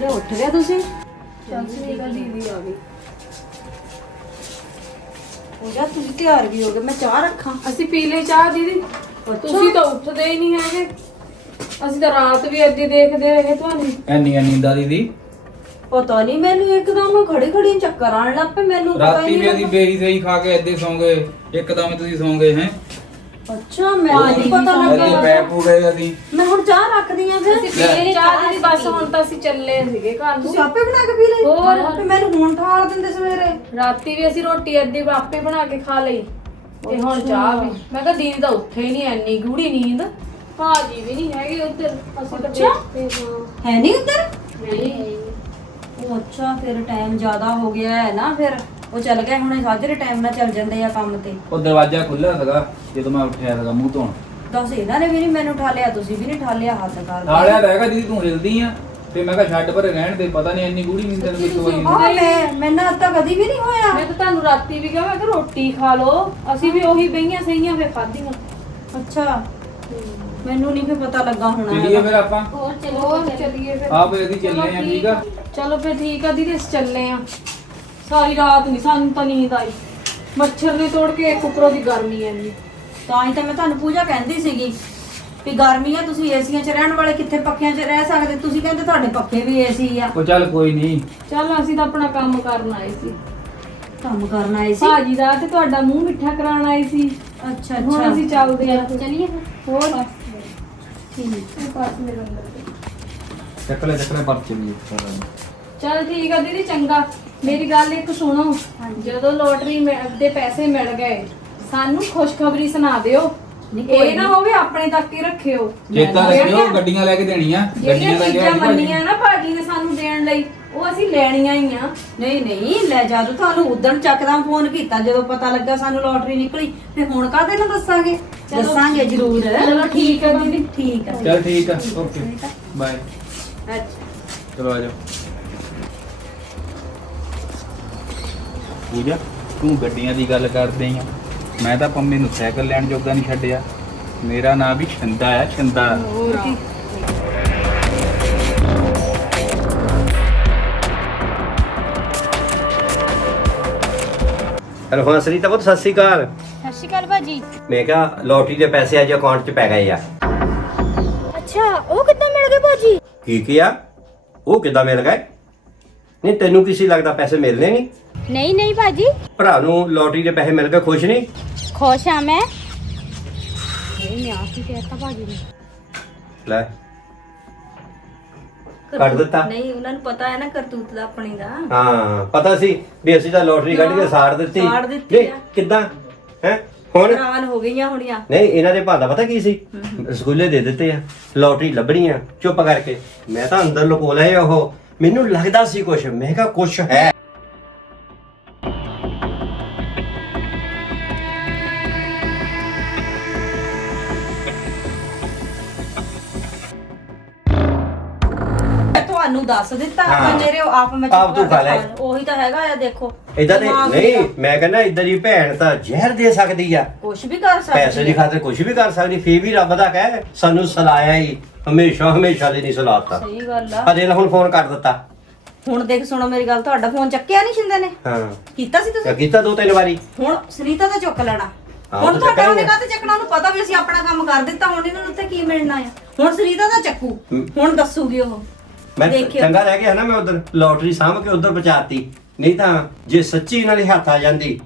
ਪੂਜਾ ਉੱਠ ਗਿਆ ਤੁਸੀਂ? ਚੱਲ ਠੀਕ ਆ ਦੀਦੀ ਆ ਗਈ। ਪੂਜਾ ਤੁਸੀਂ ਤਿਆਰ ਵੀ ਹੋ ਗਏ ਮੈਂ ਚਾਹ ਰੱਖਾਂ। ਅਸੀਂ ਪੀ ਲਈ ਚਾਹ ਦੀਦੀ। ਤੁਸੀਂ ਤਾਂ ਉੱਠਦੇ ਹੀ ਨਹੀਂ ਹੈਗੇ। ਅਸੀਂ ਤਾਂ ਰਾਤ ਵੀ ਅੱਧੀ ਦੇਖਦੇ ਰਹੇ ਤੁਹਾਨੂੰ। ਐਨੀਆਂ ਨੀਂਦਾਂ ਦੀਦੀ। ਪਤਾ ਨਹੀਂ ਮੈਨੂੰ ਇੱਕਦਮ ਖੜੀ ਖੜੀ ਚੱਕਰ ਆਣ ਲੱਗ ਪਏ ਮੈਨੂੰ ਪਤਾ ਰਾਤੀ ਹੀ ਵੀ ਨਹੀਂ ਅਸੀਂ ਬੇਹੀ ਸਹੀ ਖਾ ਕੇ ਏਦੇ ਸੌਂ ਗਏ ਇੱਕਦਮ ਹੀ ਤੁਸੀਂ ਸੌਂ ਗਏ ਹੈ? ਅੱਛਾ ਮੈਨੂੰ ਨਹੀਂ ਪਤਾ ਏਦੇ ਲੱਗਾ ਪੈ ਪੂ ਗਏ ਅਸੀਂ। ਮੈਂ ਹੁਣ ਚਾਹ ਰੱਖਦੀ ਆ ਫਿਰ। ਅਸੀਂ ਪੀ ਲਈ ਚਾਹ ਦੀਦੀ ਬਸ ਹੁਣ ਤਾਂ ਅਸੀਂ ਚੱਲੇ ਸੀਗੇ ਘਰ ਨੂੰ। ਤੁਸੀਂ ਆਪੇ ਬਣਾ ਕੇ ਪੀ ਲਈ। ਹੋਰ? ਤੇ ਮੈਨੂੰ ਹੁਣ ਠਾਲ ਦਿੰਦੇ ਸਵੇਰੇ। ਰਾਤੀ ਵੀ ਅਸੀਂ ਰੋਟੀ ਅੱਧੀ ਆਪੇ ਬਣਾ ਕੇ ਖਾ ਲਈ। ਤੇ ਹੁਣ ਚਾਹ ਵੀ। ਮੈਂ ਕਿਹਾ ਦੀਦੀ ਤਾਂ ਉੱਠੇ ਹੀ ਨਹੀਂ ਐਨੀ ਗੂੜੀ ਨੀਂਦ। ਭਾਜੀ ਵੀ ਨਹੀਂ ਹੈਗੇ ਉੱਧਰ। ਅਸੀਂ ਤਾਂ ਅੱਛਾ? ਦੇਖਦੇ ਹਾਂ। ਹੈ ਨਹੀਂ ਉੱਧਰ? ਨਹੀਂ। ਉਹ ਅੱਛਾ ਫਿਰ ਟਾਈਮ ਜ਼ਿਆਦਾ ਹੋ ਗਿਆ ਹੈ ਨਾ ਫਿਰ। ਉਹ ਚੱਲ ਗਏ ਹੁਣ ਸਾਜਰੇ ਟਾਈਮ ਨਾਲ ਚੱਲ ਜਾਂਦੇ ਆ ਕੰਮ ਤੇ। ਉਹ ਦਰਵਾਜ਼ਾ ਖੁੱਲ੍ਹਾ ਸੀਗਾ ਜਦੋਂ ਮੈਂ ਉੱਠਿਆ ਸੀਗਾ ਮੂੰਹ ਤੋਂ ਦੱਸ ਇਹਨਾਂ ਨੇ ਵੀ ਨਹੀਂ ਮੈਨੂੰ ਠਾਲਿਆ ਤੁਸੀਂ ਵੀ ਨਹੀਂ ਠਾਲਿਆ ਹੱਥ ਕਰ ਨਾਲਿਆ ਰਹੇਗਾ ਦੀਦੀ ਤੂੰ ਹਿਲਦੀ ਆ ਤੇ ਮੈਂ ਕਿਹਾ ਛੱਡ ਪਰ ਰਹਿਣ ਦੇ ਪਤਾ ਨਹੀਂ ਇੰਨੀ ਗੂੜੀ ਨੀਂਦ ਤੈਨੂੰ ਕਿੱਥੋਂ ਆਈ ਹਾਂ ਮੈਂ ਮੈਨਾਂ ਤਾਂ ਕਦੀ ਵੀ ਨਹੀਂ ਹੋਇਆ। ਮੈਂ ਤਾਂ ਤੁਹਾਨੂੰ ਰਾਤੀ ਵੀ ਕਿਹਾ ਮੈਂ ਕਿ ਰੋਟੀ ਖਾ ਲਓ ਅਸੀਂ ਵੀ ਉਹੀ ਬਈਆਂ ਸਹੀਆਂ ਫੇ ਖਾਧੀਆਂ ਅੱਛਾ। ਮੈਨੂੰ ਨਹੀਂ ਫਿਰ ਪਤਾ ਲੱਗਾ ਹੋਣਾ ਚਲੀਏ ਫਿਰ ਆਪਾਂ। ਹੋਰ ਚਲੋ ਚੱਲੀਏ ਫਿਰ। ਆਪ ਇਹਦੀ ਚੱਲੇ ਆ ਠੀਕ ਆ। ਚਲੋ ਫਿਰ ਠੀਕ ਆ ਦੀਦੀ ਅਸੀਂ ਚੱਲੇ ਆ। ਸਾਰੀ ਰਾਤ ਨਹੀਂ ਸਾਨੂੰ ਤਾਂ ਨੀਂਦ ਆਈ। ਮੱਛਰ ਨੇ ਤੋੜ ਕੇ ਇੱਕ ਉੱਪਰੋਂ ਦੀ ਗਰਮੀ ਐਨੀ ਤਾਂ ਹੀ ਤਾਂ ਮੈਂ ਤੁਹਾਨੂੰ ਪੂਜਾ ਕਹਿੰਦੀ ਸੀਗੀ ਵੀ ਗਰਮੀ ਆ ਤੁਸੀਂ ਏਸੀਆਂ 'ਚ ਰਹਿਣ ਵਾਲੇ ਕਿੱਥੇ ਪੱਖਿਆਂ 'ਚ ਰਹਿ ਸਕਦੇ? ਤੁਸੀਂ ਕਹਿੰਦੇ ਤੁਹਾਡੇ ਪੱਖੇ ਵੀ ਏਸੀ ਆ। ਉਹ ਚੱਲ ਕੋਈ ਨਹੀਂ ਚੱਲ ਅਸੀਂ ਤਾਂ ਆਪਣਾ ਕੰਮ ਕਰਨ ਆਏ ਸੀ। ਕੰਮ ਕਰਨ ਆਏ ਸੀ? ਭਾਜੀ ਦਾ ਤੇ ਤੁਹਾਡਾ ਮੂੰਹ ਮਿੱਠਾ ਕਰਾਉਣ ਆਏ ਸੀ। ਅੱਛਾ ਹੁਣ ਅੱਛਾ। ਅਸੀਂ ਚੱਲਦੇ ਆ ਚਲਿਏ ਹੋਰ? ਠੀਕ ਪਾਸ ਮੇਰੇ ਅੰਦਰ ਚੱਕਲੇ ਚੱਕਲੇ ਪਰ ਚਲੀਏ ਚਲ ਠੀਕ ਆ ਦੀਦੀ ਚੰਗਾ। ਮੇਰੀ ਗੱਲ ਇੱਕ ਸੁਣੋ। ਜਦੋਂ ਲੋਟਰੀ ਦੇ ਪੈਸੇ ਮਿਲ ਗਏ ਸਾਨੂੰ ਖੁਸ਼ਖਬਰੀ ਸੁਣਾ ਦਿਓ। ਇਹ ਨਾ ਹੋਵੇ ਆਪਣੇ ਤੱਕ ਹੀ ਰੱਖਿਓ। ਚੇਤਾ ਰੱਖਿਓ ਗੱਡੀਆਂ ਲੈ ਕੇ ਦੇਣੀਆਂ। ਕਿਹਾ ਸੀ ਭਾਜੀ। ਮੰਨੀਆਂ ਨਾ ਭਾਜੀ ਨੇ ਸਾਨੂੰ ਦੇਣ ਲਈ ਉਹ ਅਸੀਂ ਲੈਣੀਆਂ ਹੀ ਆ। ਨਹੀਂ ਨਹੀਂ ਲੈ ਜਾਦੂ ਤੁਹਾਨੂੰ ਉਦਣ ਚੱਕਦਾ ਫੋਨ ਕੀਤਾ ਜਦੋਂ ਪਤਾ ਲੱਗਾ ਸਾਨੂੰ ਲੋਟਰੀ ਨਿਕਲੀ ਫਿਰ ਹੁਣ ਕਾਹਦੇ ਨਾਲ ਦੱਸਾਂਗੇ? ਦੱਸਾਂਗੇ ਜ਼ਰੂਰ। ਚਲੋ ਠੀਕ ਆ ਦੀਦੀ। ਠੀਕ ਆ। ਚੱਲ ਠੀਕ ਆ ਓਕੇ। ਬਾਏ ਅੱਛਾ। ਚਲੋ ਆ ਜਾਓ। ਪੂਜਾ ਤੂੰ ਗੱਡੀਆਂ ਦੀ ਗੱਲ ਕਰਦੇ ਆ। ਮੈਂ ਤਾਂ ਪੰਮੇ ਨੂੰ ਸਾਈਕਲ ਲੈਣ ਜੋਗਾ ਨਹੀਂ ਛੱਡਿਆ। ਮੇਰਾ ਨਾਂ ਵੀ ਛੰਦਾ ਆ ਛੰਦਾ। ਹੋਰ ਕੀ? ਹੈਲੋ ਹਾਂ ਸਰੀਤਾ ਬਹੁਤ ਸਤਿ ਸ਼੍ਰੀ ਅਕਾਲ। ਸਤਿ ਸ਼੍ਰੀ ਅਕਾਲ ਭਾਜੀ। ਮੈਂ ਕਿਹਾ ਲੋਟਰੀ ਦੇ ਪੈਸੇ ਅੱਜ ਅਕਾਊਂਟ 'ਚ ਪੈ ਗਏ ਆ। ਅੱਛਾ ਉਹ ਕਿੱਦਾਂ ਮਿਲ ਗਏ ਭਾਜੀ? ਕੀ ਕੀਆ ਉਹ ਕਿੱਦਾਂ ਮਿਲ ਗਏ? ਨਹੀਂ ਤੈਨੂੰ ਕਿਸੇ ਲੱਗਦਾ ਪੈਸੇ ਮਿਲਨੇ ਨਹੀਂ? ਨਹੀਂ ਨਹੀਂ ਭਾਜੀ। ਭਰਾ ਨੂੰ ਲੋਟਰੀ ਦੇ ਪੈਸੇ ਮਿਲ ਗਏ ਖੁਸ਼ ਨਹੀਂ? ਖੁਸ਼ ਆ ਮੈਂ। ਇਹ ਮੈਂ ਆ ਕੀ ਕਹਿਤਾ ਭਾਜੀ ਨੇ। ਲੈ। ਕੱਢ ਦਿੱਤਾ। ਨਹੀਂ ਉਹਨਾਂ ਨੂੰ ਪਤਾ ਹੈ ਨਾ ਕਰਤੂਤ ਦਾ ਆਪਣੀ ਦਾ। ਹਾਂ ਪਤਾ ਸੀ ਵੀ ਅਸੀਂ ਤਾਂ ਲੋਟਰੀ ਕੱਢ ਕੇ ਸਾੜ ਦਿੱਤੀ। ਸਾੜ ਦਿੱਤੀ ਨਹੀਂ ਆ। ਕਿੱਦਾਂ? ਹੈ? ਹੁਣ? ਹੈਰਾਨ ਹੋ ਗਈਆਂ ਹੁਣੀਆਂ। ਨਹੀਂ ਇਹਨਾਂ ਦੇ ਭਾਅ ਦਾ ਪਤਾ ਕੀ ਸੀ? ਰਸਗੁੱਲੇ ਦੇ ਦਿੱਤੇ ਆ ਲੋਟਰੀ ਲੱਭਣੀ ਆ ਚੁੱਪ ਕਰਕੇ। ਮੈਂ ਤਾਂ ਅੰਦਰ ਲੁਕੋ ਲਏ ਉਹ। ਮੈਨੂੰ ਲੱਗਦਾ ਸੀ ਕੁਛ ਮੈਂ ਕਿਹਾ ਕੁਛ ਹੈ। ਤੁਹਾਨੂੰ ਦੱਸ ਦਿੱਤਾ ਹਾਂ। ਆਪਾਂ ਮੇਰੇ ਆਪ ਮੈਂ ਆਪ ਤੂੰ ਖਾ ਲੈ। ਉਹੀ ਤਾਂ ਹੈਗਾ ਆ ਦੇਖੋ। ਇਦਾਂ ਦੇ ਦਿਮਾਗ ਨਹੀਂ। ਮੈਂ ਕਹਿੰਦਾ ਇਦਾਂ ਦੀ ਭੈਣ ਤਾਂ ਜ਼ਹਿਰ ਦੇ ਸਕਦੀ ਆ। ਕੁਛ ਵੀ ਕਰ ਸਕਦੀ ਪੈਸੇ ਦੀ ਖਾਤਰ ਕੁਝ ਵੀ ਕਰ ਸਕਦੀ ਫੇਰ ਵੀ ਰੱਬ ਦਾ ਕਹਿ ਸਾਨੂੰ ਸਲਾਇਆ ਹੀ। ਹਮੇਸ਼ਾ ਹਮੇਸ਼ਾ ਲਈ ਨਹੀਂ ਸਲਾਤਾ। ਸਹੀ ਗੱਲ ਆ। ਅਜੇ ਹੁਣ ਫੋਨ ਕਰ ਦਿੱਤਾ। ਹੁਣ ਦੇਖ ਸੁਣੋ ਮੇਰੀ ਗੱਲ ਤੁਹਾਡਾ ਫੋਨ ਚੱਕਿਆ ਨਹੀਂ ਸ਼ਿੰਦੇ ਨੇ? ਹਾਂ। ਕੀਤਾ ਸੀ ਤੁਸੀਂ? ਕੀਤਾ ਦੋ ਤਿੰਨ ਵਾਰੀ। ਹੁਣ ਸੁਨੀਤਾ ਦਾ ਚੁੱਕ ਲੈਣਾ। ਹਾਂ, ਹੁਣ ਉਹ ਤੁਹਾਡਾ ਉਹਨੇ। ਕਾਹਤੇ ਚੱਕਣਾ? ਉਹਨੂੰ ਪਤਾ ਵੀ ਅਸੀਂ ਆਪਣਾ ਕੰਮ ਕਰ ਦਿੱਤਾ ਹੁਣ ਇਹਨਾਂ ਨੂੰ ਉੱਥੇ ਕੀ ਮਿਲਣਾ ਆ? ਹੁਣ ਸੁਨੀਤਾ ਦਾ ਚੱਕੂ। ਹੁਣ ਦੱਸੂਗੀ ਉਹ। ਮੈਂ ਦੇਖਿਓ। ਚੰਗਾ ਰਹਿ ਗਿਆ ਨਾ ਮੈਂ ਉਧਰ ਲੋਟਰੀ ਸਾਂਭ ਕੇ ਉਧਰ ਪਹੁੰਚਾਤੀ। ਨਹੀਂ ਤਾਂ ਜੇ ਸੱਚੀ ਇਹਨਾਂ ਦੇ ਹੱਥ ਆ ਜਾਂਦੀ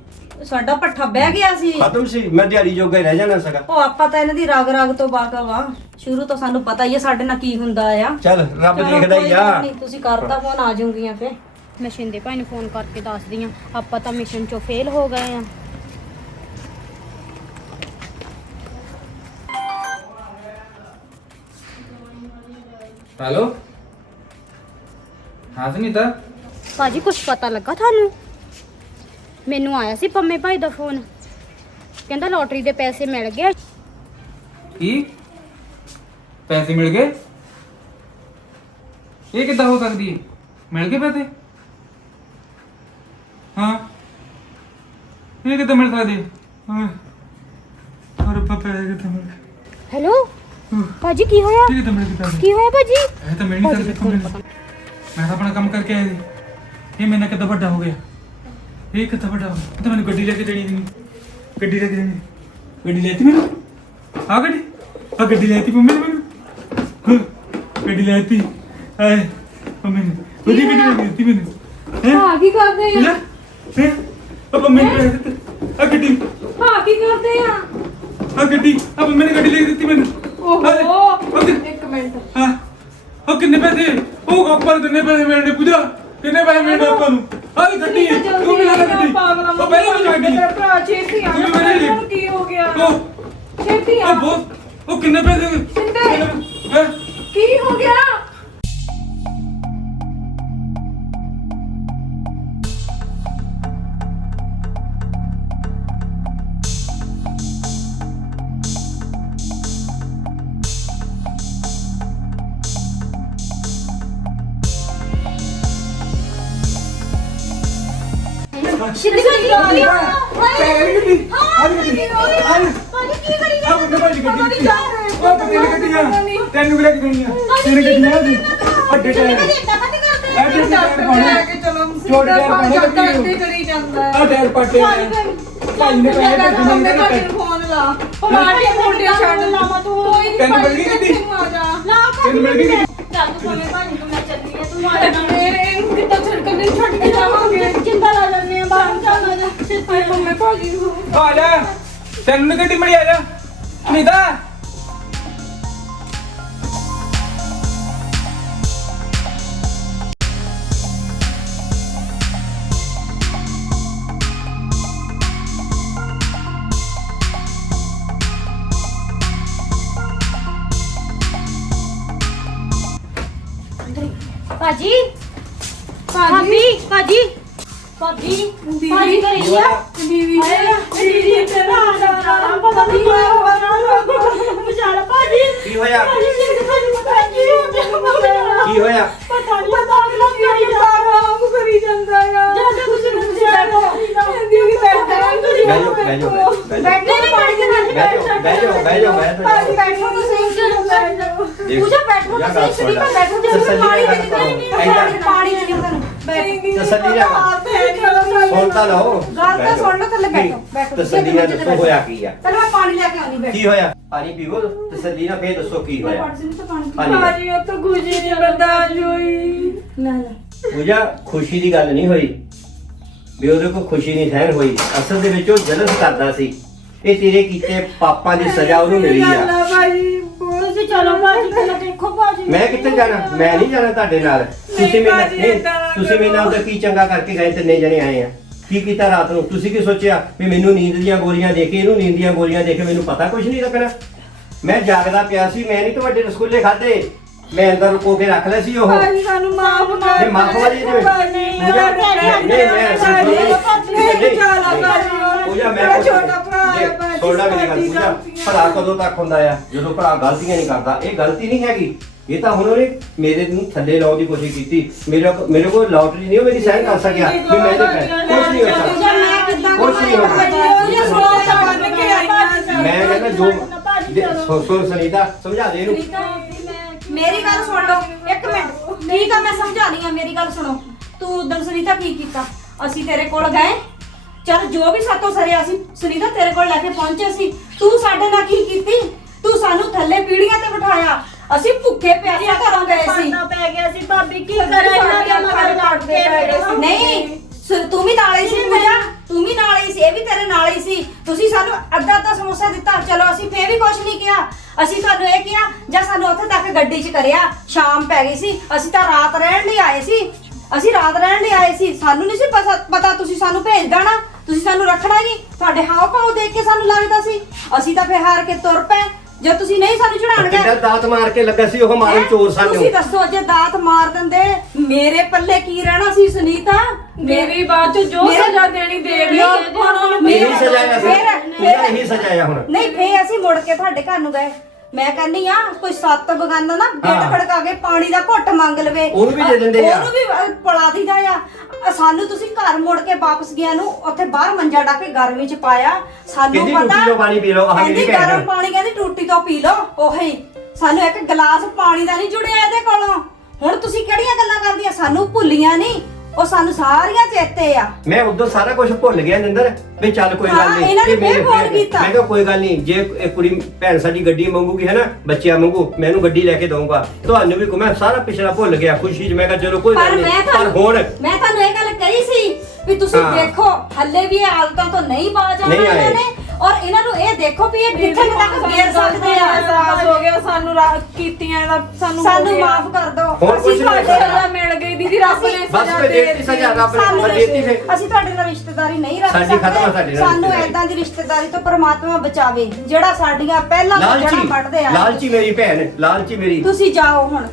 ਸਾਡਾ ਪੱਠਾ ਬਹਿ ਗਿਆ ਸੀ। ਖਤਮ ਸੀ ਮੈਂ ਦਿਹਾੜੀ ਜੋਗਾ ਹੀ ਰਹਿ ਜਾਣਾ ਸੀਗਾ। ਉਹ ਆਪਾਂ ਤਾਂ ਇਹਨਾਂ ਦੀ ਰਗ ਰਗ ਤੋਂ ਵਾਕਫ ਆ। ਸ਼ੁਰੂ ਤੋਂ ਸਾਨੂੰ ਪਤਾ ਹੀ ਆ ਸਾਡੇ ਨਾਲ ਕੀ ਹੁੰਦਾ ਆ। ਚੱਲ ਰੱਬ ਚਲੋ ਦੇਖਦਾ ਕੋਈ ਹੀ ਆ। ਨਹੀਂ, ਤੁਸੀਂ ਕਰਤਾ ਫੋਨ ਆ ਜਾਊਂਗੀਆਂ ਫੇ ਮੈਂ ਸ਼ਿੰਦੇ ਭਾਈ ਨੂੰ ਫੋਨ ਕਰਕੇ ਦੱਸਦੀ ਆ ਆਪਾਂ ਤਾਂ ਮਿਸ਼ਨ ਚੋਂ ਫੇਲ ਹੋ ਗਏ ਆ। ਹੈਲੋ? ਹਾਂ ਸੁਨੀਤਾ? ਭਾਜੀ ਕੁਝ ਪਤਾ ਲੱਗਾ ਤੁਹਾਨੂੰ? ਮੈਨੂੰ ਆਇਆ ਸੀ ਪੰਮੇ ਭਾਈ ਦਾ ਫੋਨ। ਕਹਿੰਦਾ ਲੋਟਰੀ ਦੇ ਪੈਸੇ ਮਿਲ ਗਏ। ਕੀ? ਪੈਸੇ ਮਿਲ ਗਏ? ਇਹ ਕਿੱਦਾਂ ਹੋ ਸਕਦੀ ਹੈ? ਮਿਲ ਗਏ ਪੈਸੇ? ਹਾਂ। ਇਹ ਕਿੱਦਾਂ ਮਿਲ ਸਕਦੀ ਹੈ? ਹਾਂ। ਅਰੇ ਪਾਪਾ ਇਹ ਕਿੱਦਾਂ ਮਿਲ ਗਏ? ਹੈਲੋ ਭਾਜੀ ਕੀ ਹੋਇਆ? ਇਹ ਕਿੱਦਾਂ ਮਿਲ ਗਏ ਪੈਸੇ? ਕੀ ਹੋਇਆ ਭਾਜੀ? ਇਹ ਤਾਂ ਮਿਲ ਨਹੀਂ ਸਕਦੇ ਮੈਂ ਤਾਂ ਆਪਣਾ ਕੰਮ ਕਰਕੇ ਆਇਆ ਸੀ। ਇਹ ਮੇਰੇ ਨਾਲ ਕਿੱਦਾਂ ਵੱਡਾ ਹੋ ਗਿਆ? ਇਹ ਕਿੱਦਾਂ ਵੱਡਾ ਹੋ ਗਿਆ ਇਹ ਤਾਂ ਮੈਨੂੰ ਗੱਡੀ ਲੈ ਕੇ ਦੇਣੀ ਨਹੀਂ ਗੱਡੀ ਲੈ ਕੇ ਦੇਣੀ। ਗੱਡੀ ਲੈਤੀ ਮੈਨੂੰ? ਆ ਗੱਡੀ? ਆ ਗੱਡੀ ਲੈਤੀ ਮੰਮੀ ਨੇ ਮੈਨੂੰ? ਹਾਂ, ਗੱਡੀ ਲੈਤੀ ਆਏ ਮੰਮੀ ਨੇ। ਉਹਦੀ ਗੱਡੀ ਲੈ ਕੇ ਦਿੱਤੀ ਮੈਨੂੰ। ਹੈਂ? ਹਾਂ ਕੀ ਕਰਦੇ ਆ? ਲੈ ਹੈ? ਆ ਮੰਮੀ ਨੇ ਲੈ ਦਿੱਤੀ। ਆ ਗੱਡੀ। ਹਾਂ ਕੀ ਕਰਦੇ ਆ? ਆ ਗੱਡੀ। ਆ ਮੰਮੀ ਨੇ ਗੱਡੀ ਲੈ ਕੇ ਦਿੱਤੀ ਮੈਨੂੰ। ਓਹੋ ਇੱਕ ਮਿੰਟ। ਹਾਂ ਉਹ ਕਿੰਨੇ ਪੈਸੇ? ਉਹ ਆਪਾਂ ਨੂੰ ਕਿੰਨੇ ਪੈਸੇ ਮਿਲਣੇ ਪੂਜਾ? ਕਿੰਨੇ ਪੈਸੇ ਮਿਲਣੇ ਆਪਾਂ ਨੂੰ? ਆ ਗੱਡੀ ਤੂੰ ਵੀ ਲੈ ਲੈ ਗੱਡੀ ਉਹ ਪਹਿਲਾਂ ਮੈਨੂੰ ਗੱਡੀ ਤੇਰਾ ਭਰਾ ਛੇਤੀ ਆ ਤੂੰ ਵੀ ਮੇਰੇ ਲਈ। ਕੀ ਹੋ ਗਿਆ ਉਹ ਛੇਤੀ ਆ ਉਹ ਬਹੁਤ ਉਹ ਕਿੰਨੇ ਪੈਸੇ ਸਿੰਦੇ। ਹੈਂ? ਕੀ ਹੋ ਗਿਆ ਗੱਡੀ ਆ ਆ ਗੱਡੀ ਆ ਗੱਡੀ ਆ ਭਾਜੀ ਕੀ ਕਰੀ ਆ ਬੰਦੇ ਭਾਜੀ ਗੱਡੀ ਉਹ ਬੰਦੇ ਨੇ ਗੱਡੀਆਂ। ਤੈਨੂੰ ਵੀ ਲੈ ਕੇ ਦੇਣੀਆਂ ਤੇਰੇ ਗੱਡੀਆਂ ਦੇ ਅੱਡੇ ਟਾਇਰ। ਅੱਡੇ ਟਾਇਰ ਚਲੋ ਛੋਟੇ ਟਾਇਰ ਚੱਕਰ ਗੱਡੀ ਤੇ ਆ ਟਾਇਰ ਪਾਟੇ ਆ। ਭਾਈ ਨੇ ਕੱਢ ਮੰਮੀ ਦਿੱਤੇ ਭਾਜੀ ਨੂੰ ਫੋਨ ਲਾ। ਉਹ ਮਾਰਦੇ ਮੁੰਡੇ ਛੱਡ। ਲਾਵਾ ਤੂੰ। ਕੋਈ ਨਹੀਂ ਤੈਨੂੰ ਮਿਲ ਗਈ ਗੱਡੀ? ਤੈਨੂੰ ਮਿਲ ਗਈ ਗੱਡੀ? ਚੱਲ ਤੂੰ ਭਾਜੀ ਨੂੰ ਮੈਂ ਚੱਲੀ ਆ ਤੂੰ ਮੇਰੇ ਇਹਨੂੰ ਤੈਨੂੰ ਨੀ ਗੱਡੀ ਮੜੀ ਆ ਜਾ ਅਨੀਤਾ ਭਾਜੀ? ਭਾਬੀ ਭਾਜੀ ਭਾਜੀ ਕਰੀ ਆ ਦੀਦੀ ਦੀਦੀ ਤੇਰਾ ਆ ਪਤਾ ਨਹੀਂ ਹੋਇਆ ਹੋਇਆ ਵਿਚਾਰਾ ਭਾਜੀ ਕੀ ਹੋਇਆ ਭਾਜੀ ਸਿਰ ਖਾਲੀ ਪਤਾ ਨਹੀਂ ਹੋਇਆ ਕੀ ਹੋਇਆ ਪਤਾ ਨਹੀਂ ਪਤਾ ਨਹੀਂ ਕਰੀ ਜਾ ਆਰਾਮ ਕਰੀ ਜਾਂਦਾ ਆ ਜਦੋਂ ਤੁਸੀਂ ਮੈਨੂੰ ਬੈਠੋ ਦੀਦੀ ਬੈਠਾ ਤੁਸੀਂ ਬਹਿ ਜਾਓ ਜਾਓ ਬੈਠੇ ਨਹੀਂ ਬਹਿ ਜਾਓ ਬਹਿ ਜਾਓ ਭਾਜੀ ਬਹਿ ਬੈਠੋ ਤੁਸੀਂ ਬੈਠੋ ਪੂਜਾ ਬੈਠੋ ਜਾਂ ਤੁਸੀਂ ਬੈਠੋ ਜੇ ਪਾਣੀ ਦੇ ਗੱਲ ਨਹੀਂ। ਨਹੀਂ ਪਾਣੀ ਦੇ ਨਹੀਂ ਤੁਹਾਨੂੰ ਬੈਠੋ ਤਸੱਲੀ ਨਾਲ। ਸੁਣ ਤਾਂ ਲਓ। ਗੱਲ ਤਾਂ ਸੁਣ ਲਓ ਥੱਲੇ ਬੈਠੋ ਬੈਠੋ। ਤਸੱਲੀ ਨਾਲ ਦੱਸੋ ਹੋਇਆ ਕੀ ਆ? ਚਲ ਮੈਂ ਪਾਣੀ ਲੈ ਕੇ ਆਉਣੀ ਬੈਠ। ਕੀ ਹੋਇਆ? ਪਾਣੀ ਪੀਵੋ ਤਸੱਲੀ ਨਾਲ ਫੇਰ ਦੱਸੋ ਕੀ ਹੋਇਆ? ਪਾਣੀ ਤਾਂ ਪਾਣੀ ਹਾਂਜੀ ਭਾਜੀ ਉਹ ਤਾਂ ਕੁਝ ਨਹੀਂ ਬਰਦਾਸ਼ਤ ਹੋਈ। ਨਾ ਨਾ। ਪੂਜਾ ਖੁਸ਼ੀ ਦੀ ਗੱਲ ਨਹੀਂ ਹੋਈ। ਵੀ ਉਹਦੇ ਕੋਲ ਖੁਸ਼ੀ ਨਹੀਂ ਸਹਿਣ ਹੋਈ। ਅਸਲ ਦੇ ਵਿੱਚ ਉਹ ਜਲਸ ਕਰਦਾ ਸੀ। ਇਹ ਤੇਰੇ ਕੀਤੇ ਪਾਪਾਂ ਦੀ ਸਜ਼ਾ ਉਹਨੂੰ ਮਿਲੀ ਆ। ਨਾ ਭਾਜੀ ਤੁਸੀਂ ਚਲੋ ਭਾਜੀ ਪਹਿਲਾਂ ਦੇਖੋ ਭਾਜੀ। ਮੈਂ ਕਿੱਥੇ ਜਾਣਾ? ਮੈਂ ਨਹੀਂ ਜਾਣਾ ਤੁਹਾਡੇ ਨਾਲ। ਤੁਸੀਂ ਮੇਰੇ ਨਾਲ ਨਹੀਂ ਤੁਸੀਂ ਮੇਰੇ ਨਾਲ ਕੀ ਚੰਗਾ ਕਰਕੇ ਗਏ ਤਿੰਨੇ ਜਣੇ ਆਏ ਆ। ਕੀ ਕੀਤਾ ਰਾਤ ਨੂੰ? ਤੁਸੀਂ ਕੀ ਸੋਚਿਆ ਵੀ ਮੈਨੂੰ ਨੀਂਦ ਦੀਆਂ ਗੋਲੀਆਂ ਦੇ ਕੇ ਇਹਨੂੰ ਨੀਂਦ ਦੀਆਂ ਗੋਲੀਆਂ ਦੇ ਕੇ ਮੈਨੂੰ ਪਤਾ ਕੁਝ ਨਹੀਂ ਲੱਗਣਾ? ਮੈਂ ਜਾਗਦਾ ਪਿਆ ਸੀ ਮੈਂ ਨਹੀਂ ਤੁਹਾਡੇ ਰਸਗੁੱਲੇ ਖਾਦੇ ਮੈਂ ਅੰਦਰ ਰੁਕੋ ਕੇ ਰੱਖ ਲਏ ਸੀ ਉਹ। ਭਾਜੀ ਸਾਨੂੰ ਮਾਫ ਕਰ ਨਹੀਂ ਮਾਫ ਵਾਲੀ ਨਹੀਂ ਭਾਜੀ ਪੂਜਾ ਨਹੀਂ ਨਹੀਂ। ਮੈਂ ਨਹੀਂ ਪੂਜਾ ਮੈਂ ਛੋਟਾ ਭਰਾ ਹੈ ਦੇਖ, ਭਾਜੀ ਸੁਣ ਲੈ ਮੇਰੀ ਗੱਲ ਸਾਡੀ ਪੂਜਾ ਗਲਤੀਆਂ। ਭਰਾ ਕਦੋਂ ਤੱਕ ਹੁੰਦਾ ਆ? ਜਦੋਂ ਭਰਾ ਗਲਤੀਆਂ ਨਹੀਂ ਕਰਦਾ। ਇਹ ਗਲਤੀ ਨਹੀਂ ਹੈਗੀ। ਇਹ ਤਾਂ ਹੁਣ ਉਹਨੇ ਮੇਰੇ ਨੂੰ ਥੱਲੇ ਲਾਉਣ ਦੀ ਕੋਸ਼ਿਸ਼ ਕੀਤੀ। ਮੇਰੇ ਕੋ- ਮੇਰੇ ਕੋਲ ਲੋਟਰੀ ਨਹੀਂ ਉਹ ਮੇਰੀ ਸਾਈਨ ਕਰ ਸਕਿਆ ਵੀ ਮੈਂ ਇਹਦੇ ਪੈ ਕੁਝ ਨਹੀਂ ਹੋ ਸਕਦਾ। ਨਹੀਂ ਮੈਂ ਕਹਿੰਦਾ ਜੋ ਸੋ ਸੋ ਸੁਨੀਤਾ ਸਮਝਾ ਦੇ ਇਹਨੂੰ। ਮੇਰੀ ਗੱਲ ਸੁਣ ਲਓ ਇੱਕ ਮਿੰਟ। ਠੀਕ ਆ ਮੈਂ ਸਮਝਾ ਰਹੀ ਆ ਮੇਰੀ ਗੱਲ ਸੁਣੋ। ਤੂੰ ਉਦੋਂ ਸੁਨੀਤਾ ਕੀ ਕੀਤਾ? ਅਸੀਂ ਤੇਰੇ ਕੋਲ ਗਏ। ਚਲ ਜੋ ਵੀ ਸਾਤੋਂ ਸਰਿਆ ਸੀ ਸੁਨੀਤਾ ਤੇਰੇ ਕੋਲ ਲੈ ਕੇ ਪਹੁੰਚੇ ਸੀ। ਤੂੰ ਸਾਡੇ ਨਾਲ ਕੀ ਕੀਤੀ? ਤੂੰ ਸਾਨੂੰ ਥੱਲੇ ਪੀੜੀਆਂ ਤੇ ਬਿਠਾਇਆ। ਅਸੀਂ ਭੁੱਖੇ ਪਿਆਸੇ ਘਰੋਂ ਗਏ ਸੀ। ਪੈ ਗਿਆ ਸੀ ਭਾਬੀ ਕੀ ਕਰਾਂ ਇਹਨਾਂ ਦੇ ਮਗਰ ਲੱਗ ਕੇ ਨਹੀਂ ਸੁ- ਤੂੰ ਵੀ ਨਾਲ ਹੀ ਸੀ ਪੂਜਾ ਤੂੰ ਵੀ ਨਾਲ ਹੀ ਸੀ ਇਹ ਵੀ ਤੇਰੇ ਨਾਲ ਹੀ ਸੀ। ਤੁਸੀਂ ਸਾਨੂੰ ਅੱਧਾ ਅੱਧਾ ਸਮੋਸਾ ਦਿੱਤਾ। ਚਲੋ ਅਸੀਂ ਫੇਰ ਵੀ ਕੁਝ ਨਹੀਂ ਕਿਹਾ। ਅਸੀਂ ਤੁਹਾਨੂੰ ਇਹ ਕਿਹਾ ਜਾਂ ਸਾਨੂੰ ਉੱਥੇ ਤੱਕ ਗੱਡੀ 'ਚ ਕਰਿਆ। ਸ਼ਾਮ ਪੈ ਗਈ ਸੀ। ਅਸੀਂ ਤਾਂ ਰਾਤ ਰਹਿਣ ਲਈ ਆਏ ਸੀ। ਅਸੀਂ ਰਾਤ ਰਹਿਣ ਲਈ ਆਏ ਸੀ। ਸਾਨੂੰ ਨਹੀਂ ਸੀ ਪਤਾ- ਪਤਾ ਤੁਸੀਂ ਸਾਨੂੰ ਭੇਜ ਦੇਣਾ ਤੁਸੀਂ ਸਾਨੂੰ ਰੱਖਣਾ ਹੀ ਨਹੀਂ। ਤੁਹਾਡੇ ਹਾਵ ਭਾਵ ਦੇਖ ਕੇ ਸਾਨੂੰ ਲੱਗਦਾ ਸੀ। ਅਸੀਂ ਤਾਂ ਫੇਰ ਹਾਰ ਕੇ ਤੁਰ ਪਏ। ਜੇ ਤੁਸੀਂ ਨਹੀਂ ਸਾਨੂੰ ਚੜਾਣ ਕਿੱਡਾ ਗਏ ਦਾਤ ਮਾਰ ਕੇ ਲੱਗਾ ਸੀ ਉਹ ਮਾਰਨ? ਚੋਰ ਸਾਨੂੰ। ਤੁਸੀਂ ਦੱਸੋ ਜੇ ਦਾਤ ਮਾਰ ਦਿੰਦੇ ਮੇਰੇ ਪੱਲੇ ਕੀ ਰਹਿਣਾ ਸੀ ਸੁਨੀਤਾ? ਮੇਰੀ ਬਾਤ ਚ ਜੋ ਮੇਰਾ- ਸਜ਼ਾ ਦੇਣੀ ਦੇ ਨਹੀਂ, ਦਿਓ ਹੁਣ ਸੀ ਫਿਰ- ਫਿਰ- ਇਹੀ ਹੁਣ। ਨਹੀਂ ਫੇ ਅਸੀਂ ਮੁੜ ਕੇ ਤੁਹਾਡੇ ਘਰ ਨੂੰ ਗਏ। ਮੈਂ ਕਹਿੰਨੀ ਆ ਕੋਈ ਸੱਤ ਬਗਾਨਾ ਨਾ ਗੇਟ ਹਾਂ। ਖੜਕਾ ਕੇ ਪਾਣੀ ਦਾ ਘੁੱਟ ਮੰਗ ਲਵੇ। ਉਹਨੂੰ ਵੀ ਦੇ ਦਿੰਦੇ ਆ। ਉਹਨੂੰ ਵੀ ਅ, ਪਲਾ ਦਿੰਦਾ ਆ। ਅ, ਸਾਨੂੰ ਤੁਸੀਂ ਘਰ ਮੁੜ ਕੇ ਵਾਪਸ ਗਿਆ ਨੂੰ ਉੱਥੇ ਬਾਹਰ ਮੰਜਾ ਡਾ ਕੇ ਗਰਮੀ ਚ ਪਾਇਆ। ਸਾਨੂੰ ਕਹਿੰਦੀ ਪਤਾ ਟੂਟੀ ਤੋਂ ਪਾਣੀ ਪੀ ਲਓ, ਆਹ ਕਹਿੰਦੀ ਮੇਰੀ ਭੈਣ। ਗਰਮ ਪਾਣੀ ਕਹਿੰਦੀ ਟੂਟੀ ਤੋਂ ਪੀ ਲਓ ਉਹੀ। ਸਾਨੂੰ ਇੱਕ ਗਲਾਸ ਪਾਣੀ ਦਾ ਨਹੀਂ ਜੁੜਿਆ ਇਹਦੇ ਕੋਲੋਂ। ਹੁਣ ਤੁਸੀਂ ਕਿਹੜੀਆਂ ਗੱਲਾਂ ਕਰਦੀਆਂ? ਸਾਨੂੰ ਭੁੱਲੀਆਂ ਨਹੀਂ। ਉਹ ਸਾਨੂੰ ਸਾਰੀਆਂ ਚੇਤੇ ਆ ਮੈਂ ਉਦੋਂ ਸਾਰਾ ਕੁਝ ਭੁੱਲ ਗਿਆ ਨਿੰਦਰ ਵੀ ਚੱਲ ਕੋਈ ਗੱਲ ਹਾਂ, ਨਹੀਂ ਇਹਨਾਂ ਨੇ ਇਹ ਮੇਰੇ- ਫੋਨ ਮੈਂ- ਕੀਤਾ। ਮੈਂ ਕਿਹਾ ਕੋਈ ਗੱਲ ਨਹੀਂ ਜੇ ਇਹ ਕੁੜੀ ਭੈਣ ਸਾਡੀ ਗੱਡੀ ਮੰਗੂਗੀ ਹੈ ਨਾ ਬੱਚਿਆਂ ਮੰਗੂ ਮੈਂ ਇਹਨੂੰ ਗੱਡੀ ਲੈ ਕੇ ਦਊਂਗਾ ਤੁਹਾਨੂੰ ਵੀ ਕੋ ਮੈਂ ਸਾਰਾ ਪਿਛਲਾ ਭੁੱਲ ਗਿਆ ਖੁਸ਼ੀ 'ਚ ਮੈਂ ਕਿਹਾ ਚਲੋ ਕੋਈ ਪਰ ਗੱਲ ਮੈਂ ਨਹੀਂ ਪਰ ਤੁਹਾਨੂੰ ਹੁਣ ਮੈਂ ਤੁਹਾਨੂੰ ਇਹ ਗੱਲ ਕਹੀ ਸੀ ਵੀ ਤੁਸੀਂ ਹਾਂ। ਦੇਖੋ ਹੱਲੇ ਵੀ ਇਹ ਆਦਤਾਂ ਤੋਂ ਨਹੀਂ ਬਾਜ ਆਉਣਾ ਨਹੀਂ ਆਏ। ਇਹਨਾਂ ਨੇ ਔਰ ਇਹਨਾਂ ਨੂੰ ਇਹ ਦੇਖੋ ਵੀ ਇਹ ਕਿੱਥੇ ਕੁ ਤੱਕ ਗੇਰ ਸਕਦੇ ਆ। ਅਹਿਸਾਸ ਹੋ ਗਿਆ ਸਾਨੂੰ ਰਾ- ਕੀਤੀਆਂ ਦਾ ਸਾਨੂੰ ਹੋ ਸਾਨੂੰ ਗਿਆ। ਮਾਫ ਕਰ ਦਿਓ। ਹੋਰ ਕੁਛ ਅਸੀਂ ਨਹੀਂ ਤੁਹਾਡੇ ਹੋਇਆ। ਸਜ਼ਾ ਮਿਲ ਗਈ ਦੀਦੀ ਰੱਬ ਨੇ ਬਸ ਸਜ਼ਾ ਫਿਰ ਦੇ ਦੇਤੀ। ਸਜ਼ਾ ਰੱਬ ਨੇ ਸਾਨੂੰ ਪਰ ਦੇਤੀ ਫਿਰ। ਅਸੀਂ ਤੁਹਾਡੇ ਨਾਲ ਰਿਸ਼ਤੇਦਾਰੀ ਨਹੀਂ ਰੱਖ ਸਾਡੀ ਖਤਮ ਆ ਸਾਡੇ ਨਾਲ ਸਾਨੂੰ ਰਿਸ਼ਤੇਦਾਰੀ। ਐਦਾਂ ਦੀ ਰਿਸ਼ਤੇਦਾਰੀ ਤੋਂ ਪ੍ਰਮਾਤਮਾ ਬਚਾਵੇ ਜਿਹੜਾ ਸਾਡੀਆਂ ਪਹਿਲਾਂ ਤੋਂ ਜੜਾਂ ਲਾਲਚੀ ਪੜਦੇ ਆ। ਲਾਲਚੀ ਮੇਰੀ ਭੈਣ ਲਾਲਚੀ ਮੇਰੀ। ਤੁਸੀਂ ਜਾਓ ਹੁਣ।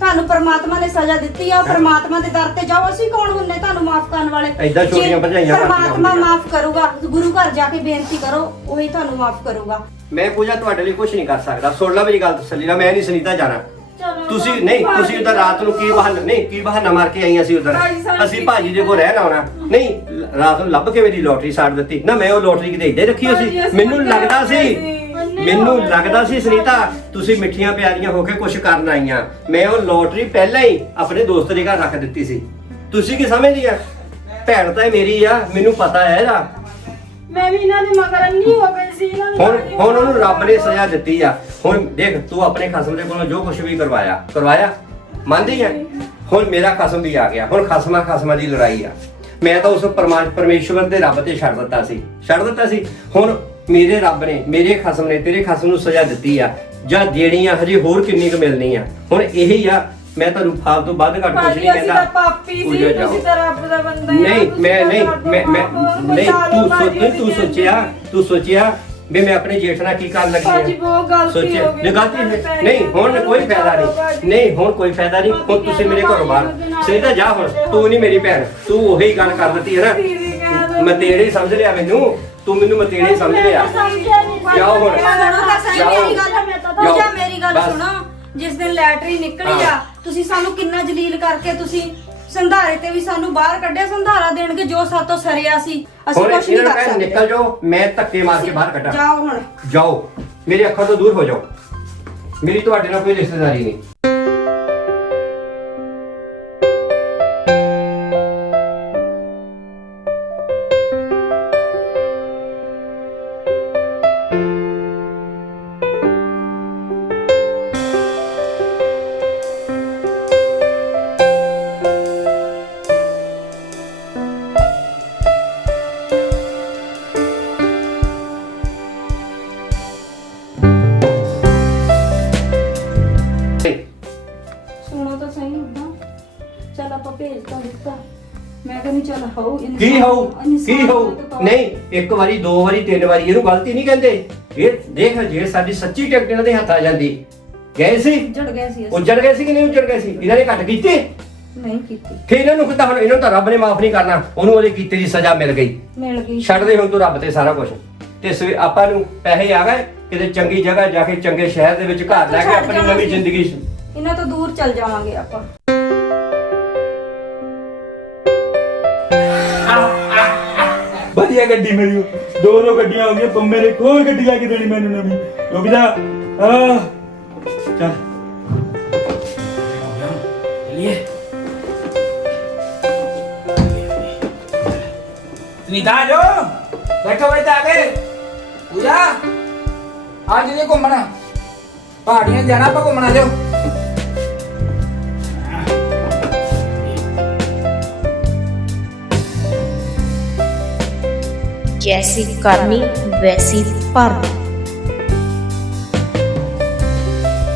ਤੁਹਾਨੂੰ ਪ੍ਰਮਾਤਮਾ ਨੇ ਸਜ਼ਾ ਦਿੱਤੀ ਆ ਪ੍ਰਮਾਤਮਾ ਦੇ ਦਰ ਤੇ ਜਾਓ। ਅਸੀਂ ਕੌਣ ਹੁੰਨੇ ਤੁਹਾਨੂੰ ਮਾਫ ਕਰਨ ਵਾਲੇ? ਏਦਾਂ ਛੋਟੀਆਂ ਜੇ ਭਰਜਾਈਆਂ ਕਰਦੀਆਂ ਪ੍ਰਮਾਤਮਾ ਹੁੰਦੀਆਂ। ਮਾਫ ਕਰੂਗਾ ਗੁਰੂ ਘਰ ਜਾ ਕੇ ਬੇਨਤੀ ਕਰੋ ਉਹੀ ਤੁਹਾਨੂੰ ਮਾਫ ਕਰੂਗਾ। ਮੈਂ ਪੂਜਾ ਤੁਹਾਡੇ ਲਈ ਕੁਝ ਨਹੀਂ ਕਰ ਸਕਦਾ। ਸੁਣ ਲੈ ਮੇਰੀ ਗੱਲ ਤਸੱਲੀ ਨਾਲ। ਮੈਂ ਨਹੀਂ ਸੁਨੀਤਾ ਜਾਣਾ। ਤੁਸੀਂ ਨਹੀਂ ਤੁਸੀਂ ਉਧਰ ਰਾਤ ਨੂੰ ਕੀ ਬਹਾਨਾ ਨਹੀਂ ਕੀ ਬਹਾਨਾ ਮਾਰ ਕੇ ਆਈਆਂ ਸੀ ਉਧਰ? ਅਸੀਂ ਭਾਜੀ ਦੇ ਕੋਲ ਰਹਿਣ ਆਉਣਾ। ਨਹੀਂ ਲ- ਰਾਤ ਨੂੰ ਲੱਭ ਕੇ ਮੇਰੀ ਲੋਟਰੀ ਸਾੜ ਦਿੱਤੀ। ਨਾ ਮੈਂ ਉਹ ਲੋਟਰੀ ਕਿਤੇ ਇੱਧੇ ਰੱਖੀ ਹੋਈ ਭਾਜੀ, ਸੀ ਅਸੀਂ ਮੈਨੂੰ ਲੱਗਦਾ ਸੀ। ਮੈਨੂੰ ਲੱਗਦਾ ਸੀ ਸੁਨੀਤਾ ਤੁਸੀਂ ਮਿੱਠੀਆਂ ਪਿਆਰੀਆਂ ਹੋ ਕੇ ਕੁਝ ਕਰਨ ਆਈਆਂ। ਮੈਂ ਉਹ ਲੋਟਰੀ ਪਹਿਲਾਂ ਹੀ ਆਪਣੇ ਦੋਸਤ ਦੇ ਘਰ ਰੱਖ ਦਿੱਤੀ ਸੀ। ਤੁਸੀਂ ਕੀ ਸਮਝਦੀ ਆ? ਭੈਣ ਤਾਂ ਇਹ ਮੇਰੀ ਆ ਮੈਨੂੰ ਪਤਾ ਹੈ ਇਹਦਾ। ਮੈਂ ਵੀ ਇਹਨਾਂ ਦੀ ਮਗਰ ਅੰਨੀ ਹੋ ਗਈ ਸੀ ਇਹਨਾਂ ਨੂੰ ਹੁਣ ਹੁਣ ਉਹਨੂੰ ਰੱਬ ਨੇ ਸਜ਼ਾ ਦਿੱਤੀ ਆ। ਹੁਣ ਦੇਖ ਤੂੰ ਆਪਣੇ ਖਸਮ ਦੇ ਕੋਲੋਂ ਜੋ ਕੁਝ ਵੀ ਕਰਵਾਇਆ ਕਰਵਾਇਆ? ਮੰਨਦੀ ਹੈ? ਹੁਣ ਮੇਰਾ ਖਸਮ ਵੀ ਆ ਗਿਆ। ਹੁਣ ਖਸਮਾ ਖਸਮਾਂ ਦੀ ਲੜਾਈ ਆ। ਮੈਂ ਤਾਂ ਉਸ ਪਰਮਾ ਪਰਮੇਸ਼ਵਰ ਦੇ ਰੱਬ ਤੇ ਛੱਡ ਦਿੱਤਾ ਸੀ। ਛੱਡ ਦਿੱਤਾ ਸੀ। ਹੁਣ ਮੇਰੇ ਰੱਬ ਨੇ ਮੇਰੇ ਖਸਮ ਨੇ ਤੇਰੇ ਖਸਮ ਨੂੰ ਸਜ਼ਾ ਦਿੱਤੀ ਆ। ਜਾਂ ਦੇਣੀ ਆ ਹਜੇ ਹੋਰ ਕਿੰਨੀ ਕੁ ਮਿਲਣੀ ਆ। ਹੁਣ ਇਹੀ ਆ ਮੈਂ ਤੁਹਾਨੂੰ ਫਾਲਤੂ ਵੱਧ ਘੱਟ ਕੁਝ ਭਾਜੀ ਨਹੀਂ ਅਸੀਂ ਕਹਿੰਦਾ। ਤਾਂ ਪਾਪੀ ਪੂਜਾ ਸੀ ਜਾਓ। ਤੁਸੀਂ ਤਾਂ ਰੱਬ ਦਾ ਬੰਦਾ ਨਹੀਂ ਮੈਂ ਨਹੀਂ ਮੈਂ ਮੈਂ ਨਹੀਂ ਤੂੰ ਸੋਚ ਤੂੰ ਸੋਚਿਆ ਤੂੰ ਸੋਚਿਆ ਵੀ ਮੈਂ ਆਪਣੇ ਜੇਠ ਨਾਲ ਕੀ ਕਰਨ ਲੱਗੀ ਭਾਜੀ, ਬਹੁਤ ਗਲਤੀ ਸੋਚਿਆ। ਹੋ ਗਈ। ਜੇ ਗਲਤੀ ਹੈ ਨਹੀਂ। ਹੁਣ ਕੋਈ ਫਾਇਦਾ ਨਹੀਂ। ਭਾਜੀ। ਨਹੀਂ ਹੁਣ ਕੋਈ ਫਾਇਦਾ ਨਹੀਂ। ਹੁਣ ਤੁਸੀਂ ਮੇਰੇ ਘਰੋਂ ਬਾਹਰ। ਸਿੱਧਾ ਜਾ ਹੁਣ। ਤੂੰ ਨਹੀਂ ਮੇਰੀ ਭੈਣ। ਤੂੰ ਉਹੀ ਗੱਲ ਕਰ ਦਿੱਤੀ ਹੈ ਨਾ। ਦਿਓ। ਮਤੇੜੇ ਸਮਝ ਲਿਆ ਮੈਨੂੰ। ਤੂੰ ਮੈਨੂੰ ਮਤੇੜੇ ਸਮਝ ਲਿਆ ਜਾਓ ਹੁਣ। ਸੁਣੋ ਤਾਂ ਸਹੀ ਜਾਓ। ਮੇਰੀ ਗੱਲ। ਜਾਓ। ਪੂਜਾ ਮੇਰੀ ਗੱਲ ਬਸ। ਸੁਣੋ। ਜਿਸ ਦਿਨ ਲੈਟਰੀ ਨਿਕਲੀ ਆ ਹਾਂ। ਤੁਸੀਂ ਸਾਨੂੰ ਕਿੰਨਾ ਜਲੀਲ ਕਰਕੇ ਤੁਸੀਂ ਸੰਧਾਰੇ ਤੇ ਵੀ ਸਾਨੂੰ ਬਾਹਰ ਕੱਢਿਆ ਸੰਧਾਰਾ ਦੇਣਗੇ ਜੋ ਸਾਤੋਂ ਸਰਿਆ ਸੀ। ਅਸੀਂ ਹੁਣ ਕੁਝ ਨਹੀਂ ਇਹਨਾਂ ਕਰ ਕਹਿ ਸਕਦੇ। ਨਿਕਲ ਜਾਓ ਮੈਂ ਧੱਕੇ ਮਾਰ ਕੇ ਬਾਹਰ ਕੱਢਾਂ। ਜਾਓ ਹੁਣ। ਜਾਓ। ਮੇਰੇ ਅੱਖਾਂ ਤੋਂ ਦੂਰ ਹੋ ਜਾਓ। ਮੇਰੀ ਤੁਹਾਡੇ ਨਾਲ ਕੋਈ ਰਿਸ਼ਤੇਦਾਰੀ ਨਹੀਂ। ਕੀ ਹੋਊ? ਕੀ ਹੋਊ? ਨਹੀਂ ਇੱਕ ਵਾਰੀ ਦੋ ਵਾਰੀ ਤਿੰਨ ਵਾਰੀ ਇਹਨੂੰ ਗਲਤੀ ਨਹੀਂ ਕਹਿੰਦੇ। ਇਹ ਦੇਖ ਜੇ ਸਾਡੀ ਸੱਚੀ ਟਿਕਟ ਇਹਨਾਂ ਦੇ ਹੱਥ ਆ ਜਾਂਦੀ। ਗਏ ਸੀ? ਜੜ ਗਏ ਸੀ ਅਸੀਂ। ਉੱਜੜ ਗਏ ਸੀ ਕਿ ਨਹੀਂ ਉੱਜੜ ਗਏ ਸੀ? ਇਹਨਾਂ ਨੇ ਘੱਟ ਕੀਤੇ? ਨਹੀਂ ਕੀਤੀ। ਫਿਰ ਇਹਨਾਂ ਨੂੰ ਕਿਤਾ ਹੁਣ ਇਹਨਾਂ ਨੂੰ ਤਾਂ ਰੱਬ ਨੇ ਮਾਫ ਨਹੀਂ ਕਰਨਾ। ਉਹਨੂੰ ਉਹਦੇ ਕੀਤੇ ਦੀ ਸਜ਼ਾ ਮਿਲ ਗਈ। ਮਿਲ ਗਈ। ਛੱਡ ਦੇ ਹੁਣ ਤੂੰ ਰੱਬ ਤੇ ਸਾਰਾ ਕੁਝ ਤੇ ਸਵੇ ਆਪਾਂ ਨੂੰ ਪੈਸੇ ਆ ਗਏ ਕਿਤੇ ਚੰਗੀ ਜਗ੍ਹਾ ਜਾ ਕੇ ਚੰਗੇ ਸ਼ਹਿਰ ਦੇ ਵਿੱਚ ਘਰ ਲੈ ਕੇ ਆਪਣੀ ਨਵੀਂ। ਜ਼ਿੰਦਗੀ ਇਹਨਾਂ ਤੋਂ ਦੂਰ ਚੱਲ ਜਾਵਾਂਗੇ ਆਪਾਂ। ਵਧੀਆ ਗੱਡੀ ਮੇਰੀ? ਦੋ ਦੋ ਗੱਡੀਆਂ ਹੋ ਗਈਆਂ ਪੰਮੇ ਨੇ ਕੋਈ ਗੱਡੀ ਲੈ ਕੇ ਦੇਣੀ ਮੈਨੂੰ ਨਵੀਂ। ਰੁਕ ਜਾ। ਆ। ਚੱਲ। ਚਲਿਏ। ਸੁਨੀਤਾ ਆ ਜਾਓ। ਬੈਠੋ ਬੈਠ ਆ ਗਏ ਪੂਜਾ ਅੱਜ ਨਹੀਂ ਘੁੰਮਣਾ। ਪਹਾੜੀਆਂ ਜਾਣਾ, ਆਪਾਂ ਘੁੰਮਣਾ ਜੈਸੀ ਕਰਨੀ ਵੈਸੀ ਭਰਨੀ।